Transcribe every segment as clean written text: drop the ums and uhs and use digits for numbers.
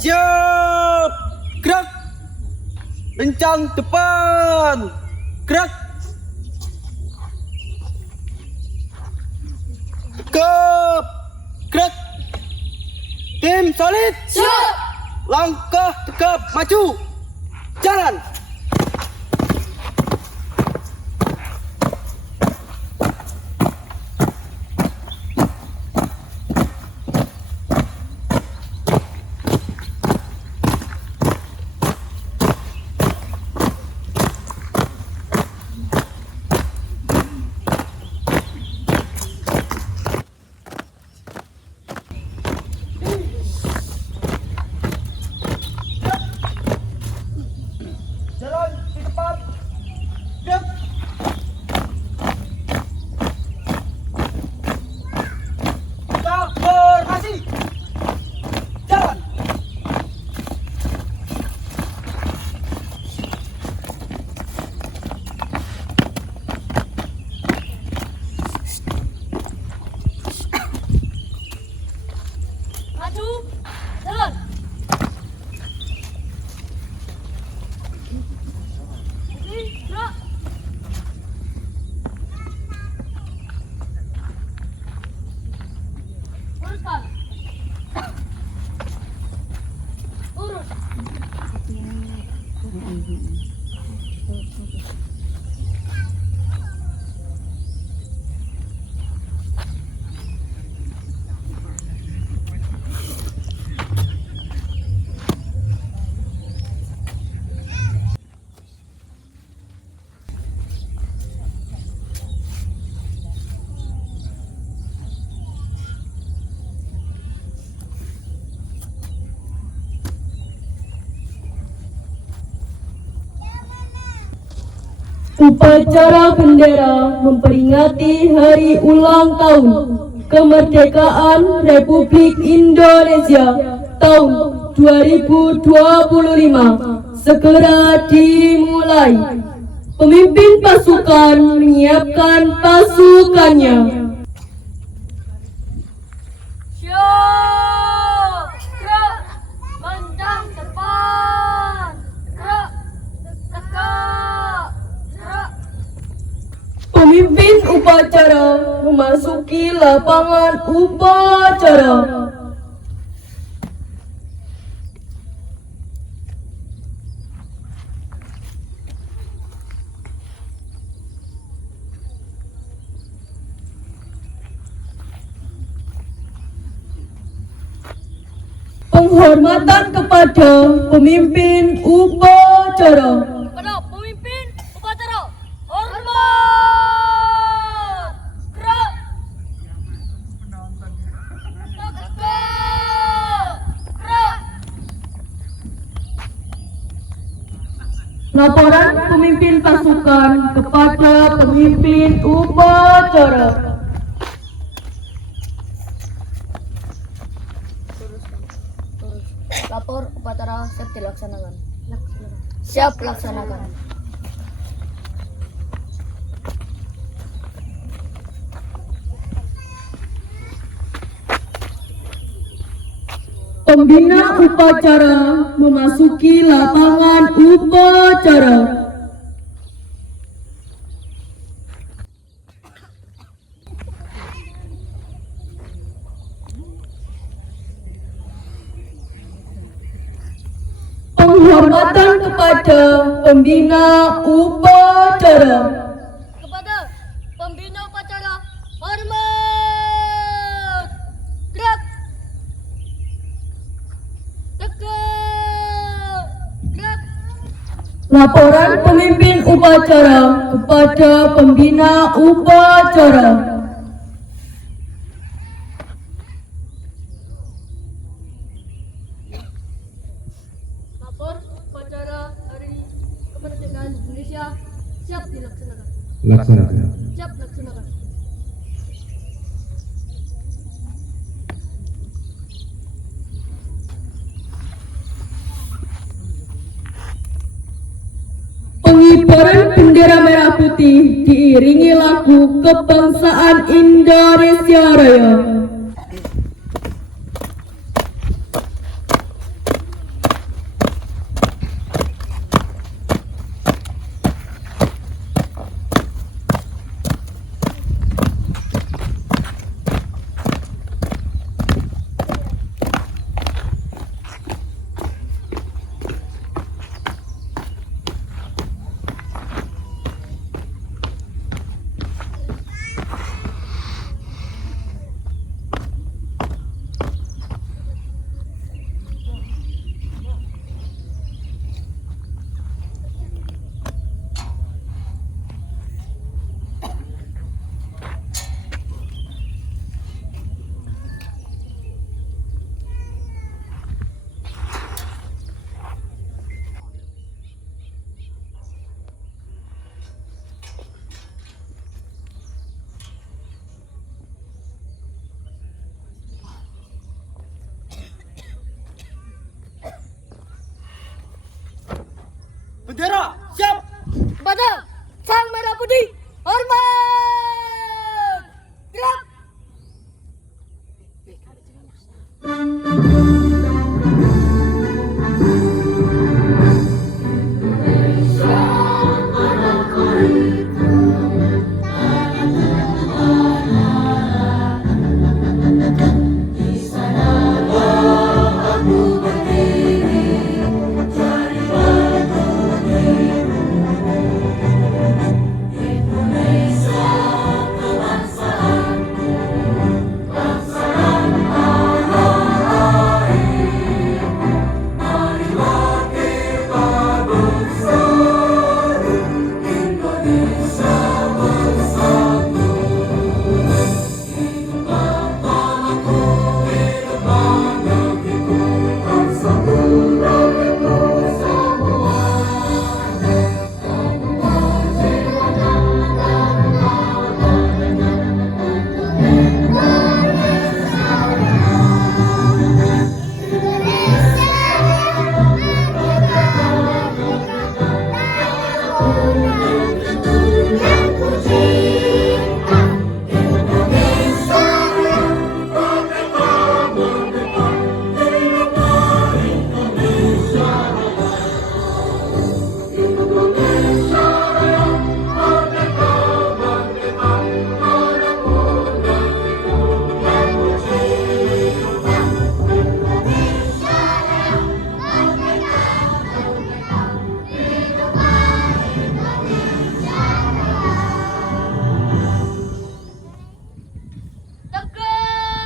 Siap. Gerak. Rencang depan. Gerak. Tegap. Gerak. Tim solid. Siap. Langkah tegap maju. Jalan. Jalan di depan. Gerak. Kita formasi. Jalan. Maju. Jalan. Gerak. Luruskan. Urus. Upacara bendera memperingati hari ulang tahun kemerdekaan Republik Indonesia tahun 2025 segera dimulai. Pemimpin pasukan menyiapkan pasukannya. Siap. Gerak. Rencang depan. Gerak. Tegak. Gerak. Pemimpin upacara memasuki lapangan upacara. Penghormatan kepada pemimpin upacara. Kepada pemimpin upacara. Hormat. Gerak. Tegak. Gerak. Laporan pemimpin pasukan kepada pemimpin upacara. Lapor upacara siap dilaksanakan. Siap laksanakan. Pembina upacara memasuki lapangan upacara. Penghormatan kepada pembina upacara. Kepada pembina upacara. Hormat. Gerak. Tegak. Gerak. Laporan pemimpin upacara kepada pembina upacara. Lapor upacara hari kemerdekaan Indonesia siap dilaksanakan. Laksanakan. Siap laksanakan. Pengibaran bendera merah putih diiringi lagu kebangsaan Indonesia Raya. bendera, siap. Kepada Sang Merah Putih, hormat! Gerak! Tegak!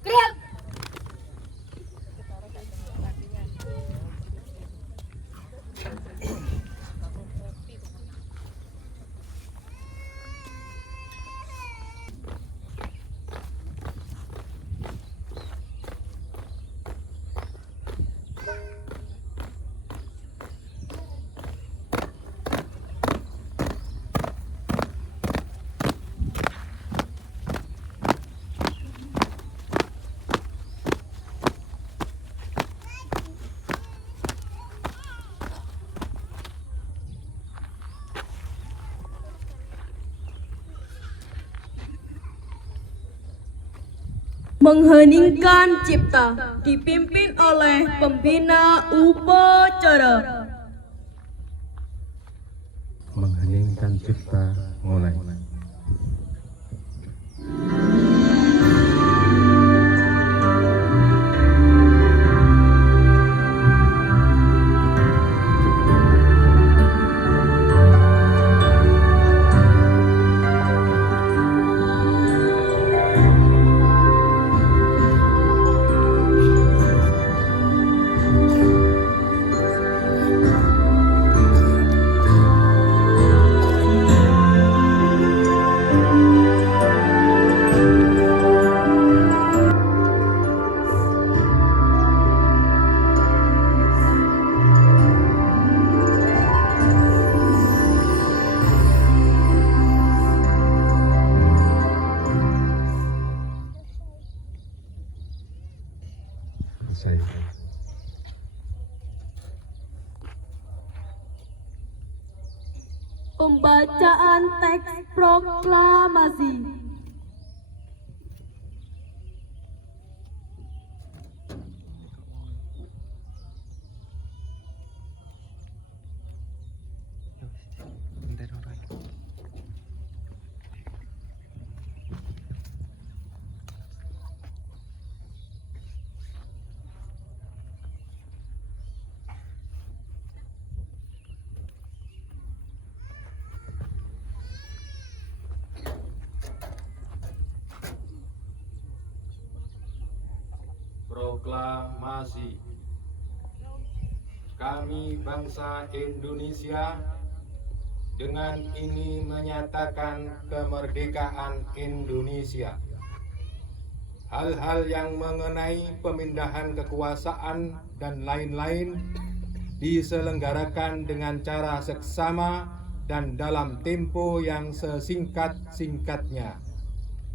Gerak! Mengheningkan cipta dipimpin oleh pembina upacara. Mengheningkan cipta mulai. Selesai. Pembacaan teks proklamasi. Proklamasi. Kami bangsa Indonesia dengan ini menyatakan kemerdekaan Indonesia. Hal-hal yang mengenai pemindahan kekuasaan dan lain-lain diselenggarakan dengan cara seksama dan dalam tempo yang sesingkat-singkatnya.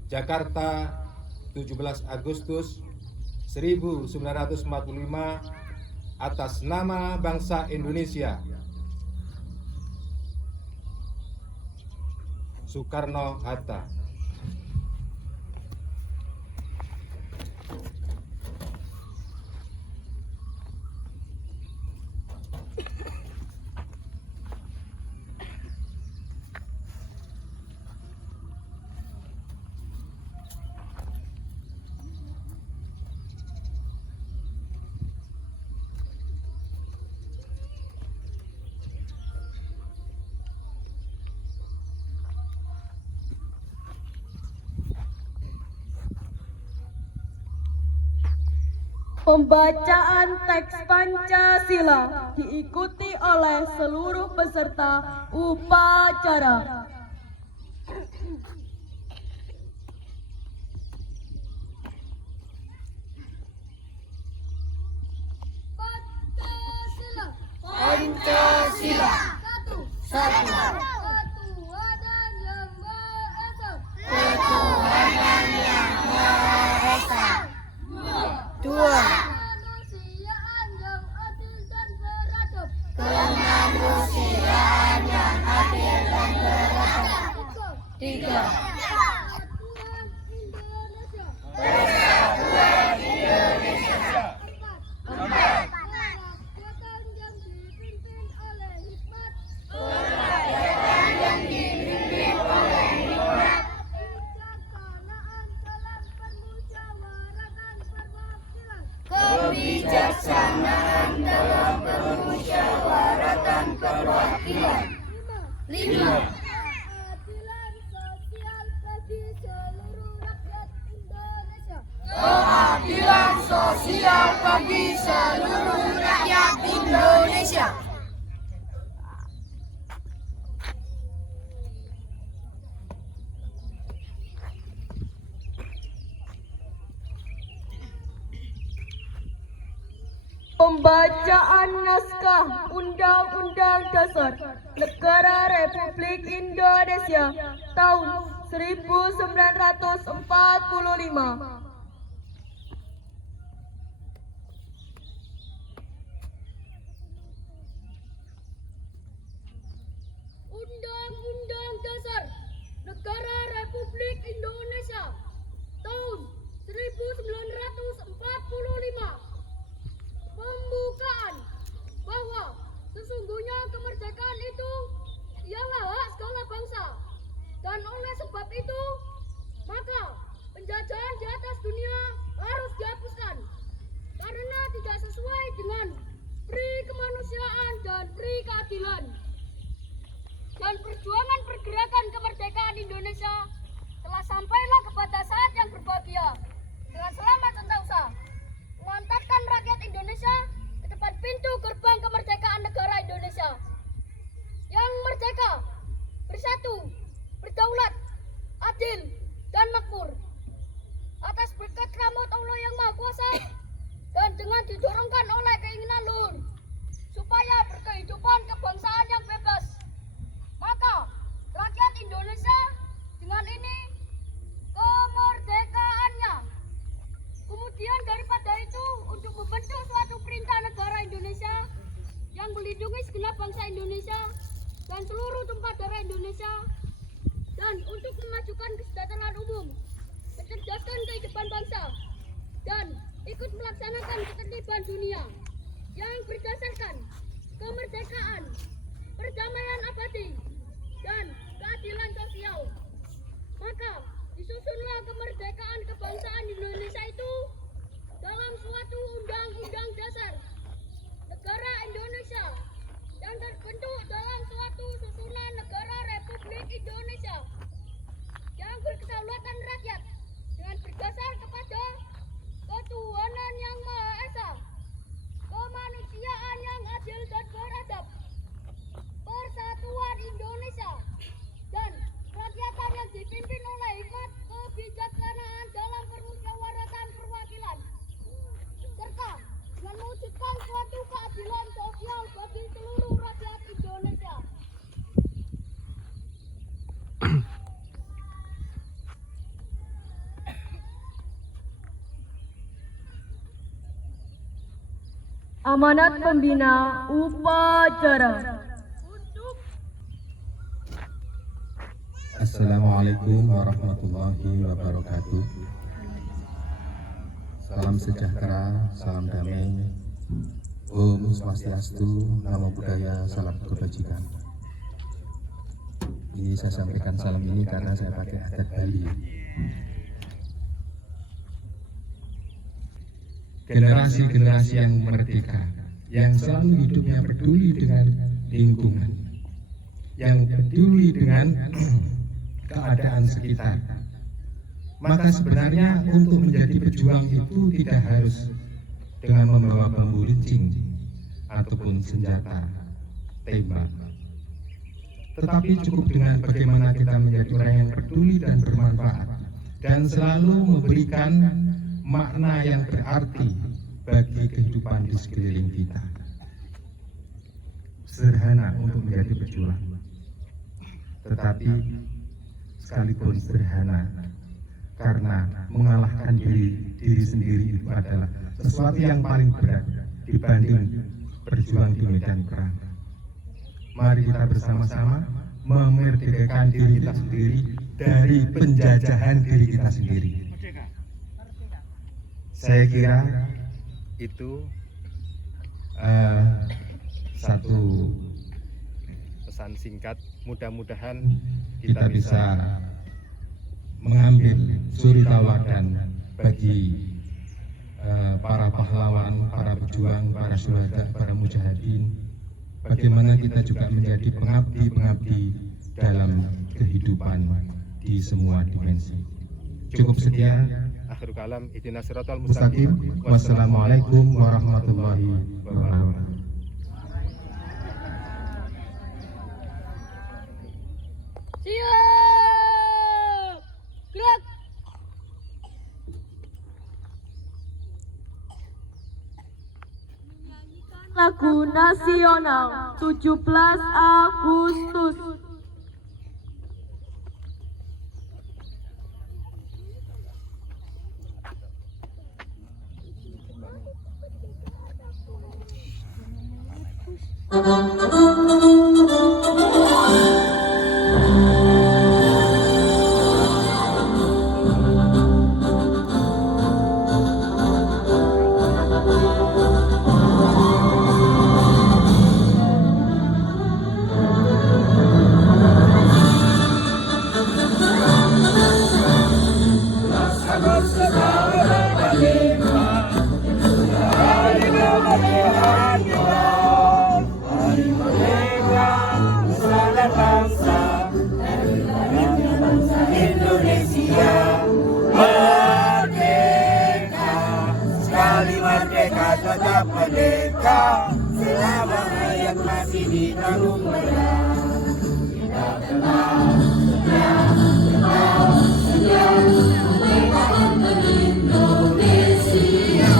Jakarta, 17 Agustus 1945, atas nama bangsa Indonesia. Soekarno-Hatta. Pembacaan teks Pancasila diikuti oleh seluruh peserta upacara. Pancasila. Pancasila. Satu. Satu. Ketuhanan yang Maha Esa. Ketuhanan yang Maha Esa. Dua. Kemanusiaan yang adil dan beradab. Kemanusiaan yang adil dan beradab. Tiga. Persatuan Indonesia. Persatuan Indonesia. Empat. Kerakyatan yang dipimpin oleh hikmat. Kerakyatan yang dipimpin oleh hikmat. Kebijaksanaan dalam permusyawaratan perwakilan. Lima. Keadilan sosial bagi seluruh rakyat Indonesia. Keadilan sosial bagi seluruh rakyat Indonesia. Pembacaan naskah Undang-Undang Dasar Negara Republik Indonesia tahun 1945. Undang-Undang Dasar Negara Republik Indonesia tahun 1945. Pembukaan bahwa sesungguhnya kemerdekaan itu ialah hak segala bangsa, dan oleh sebab itu maka penjajahan di atas dunia harus dihapuskan karena tidak sesuai dengan pri kemanusiaan dan pri keadilan. Dan perjuangan pergerakan kemerdekaan Indonesia telah sampailah kepada saat yang berbahagia dengan selamat sentosa mengantarkan rakyat Indonesia ke depan pintu gerbang kemerdekaan negara Indonesia yang merdeka, bersatu, berdaulat, adil, dan makmur atas berkat rahmat Allah yang Maha Kuasa dan dengan didorongkan oleh keinginan luhur supaya berkehidupan kebangsaan yang bebas. Maka rakyat Indonesia dengan ini kemerdekaannya. Kemudian daripada itu untuk membentuk suatu perintah negara Indonesia yang melindungi segenap bangsa Indonesia dan seluruh tumpah darah Indonesia, dan untuk memajukan kesejahteraan umum, mencerdaskan kehidupan bangsa, dan ikut melaksanakan ketertiban dunia yang berdasarkan kemerdekaan, perdamaian abadi, dan keadilan sosial. Maka disusunlah kemerdekaan kebangsaan Indonesia itu dalam suatu undang-undang dasar negara Indonesia yang terbentuk dalam suatu susunan negara Republik Indonesia yang berkedaulatan rakyat dengan berdasar kepada ketuhanan yang Maha Esa, kemanusiaan yang adil dan beradab, persatuan Indonesia, dan kerakyatan yang dipimpin oleh hikmat kebijaksanaan dalam permusyawaratan perwakilan, serta dengan mewujudkan suatu keadilan sosial bagi seluruh rakyat Indonesia. Amanat pembina upacara. Assalamualaikum warahmatullahi wabarakatuh. Salam sejahtera, salam damai. Om Swastiastu, Namo Buddhaya, salam kebajikan. Ini saya sampaikan salam ini karena saya pakai adat Bali. Generasi-generasi yang merdeka, yang selalu hidupnya peduli dengan lingkungan, yang peduli dengan keadaan sekitar. Maka sebenarnya untuk menjadi pejuang itu tidak harus dengan membawa bambu runcing ataupun senjata tembak, tetapi cukup dengan bagaimana kita menjadi orang yang peduli dan bermanfaat dan selalu memberikan makna yang berarti bagi kehidupan di sekeliling kita. Sederhana untuk menjadi pejuang, tetapi sekalipun sederhana, karena mengalahkan diri sendiri itu adalah sesuatu yang paling berat dibanding berjuang di medan perang. Mari kita bersama-sama memerdekakan diri kita sendiri dari penjajahan diri kita sendiri. Saya kira itu satu Pesan singkat, mudah-mudahan kita bisa mengambil suri tauladan bagi para pahlawan, para pejuang, para syuhada, para mujahidin. Bagaimana kita juga menjadi pengabdi-pengabdi dalam kehidupan di semua dimensi. Cukup sekian. Akhirul kalam, ihdinas siratal Mustaqim. mustaqim. Wassalamualaikum warahmatullahi wabarakatuh. Siap! Gerak! Lagu nasional 17 Agustus. Merdeka tetap merdeka selama rakyat masih di tanah merah. Kita tenang, setia memerdekakan Indonesia.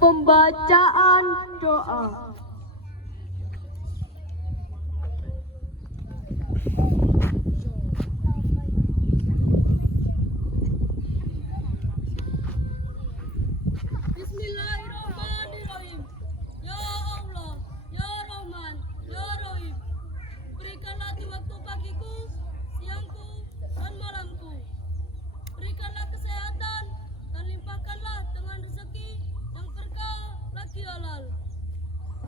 Pembacaan doa. Berkati waktu pagiku, siangku, dan malamku. Berikanlah kesehatan dan limpahkanlah dengan rezeki yang berkah lagi halal.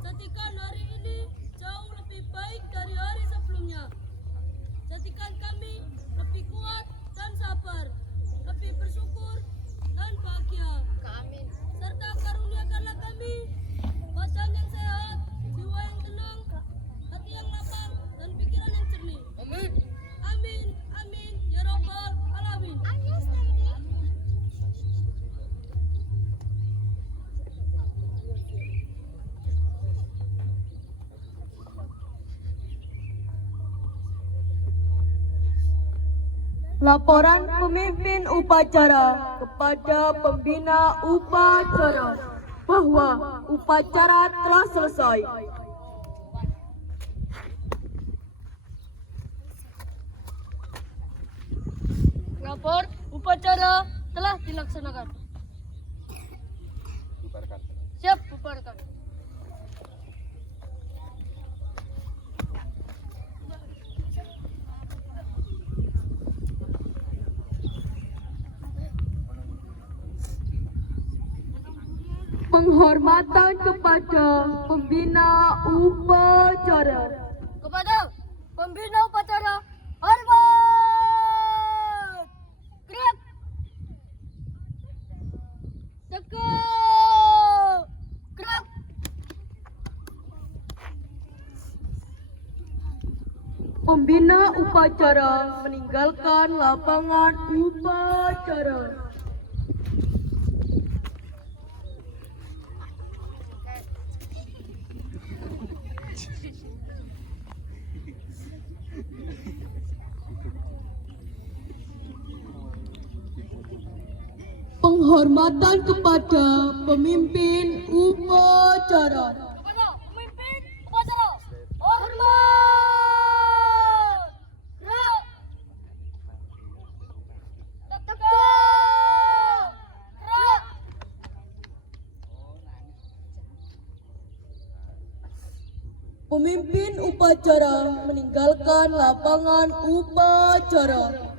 Jadikan hari ini jauh lebih baik dari hari sebelumnya. Jadikan kami lebih kuat dan sabar, lebih bersyukur dan bahagia. Amin. Serta karuniakanlah kami badan yang sehat, jiwa yang tenang, hati yang lapang, dan pikiran yang jernih. Amin. Amin, amin, ya Rabbal Alamin. Laporan pemimpin upacara kepada pembina upacara bahwa upacara telah selesai. Lapor upacara telah dilaksanakan. Siap, bubarkan. Penghormatan kepada pembina upacara. Kepada pembina upacara, hormat! Gerak! Tegak! Gerak! Pembina upacara meninggalkan lapangan upacara. Penghormatan kepada pemimpin upacara. Kepada pemimpin upacara, hormat! Gerak! Tegak! Gerak! Pemimpin upacara meninggalkan lapangan upacara.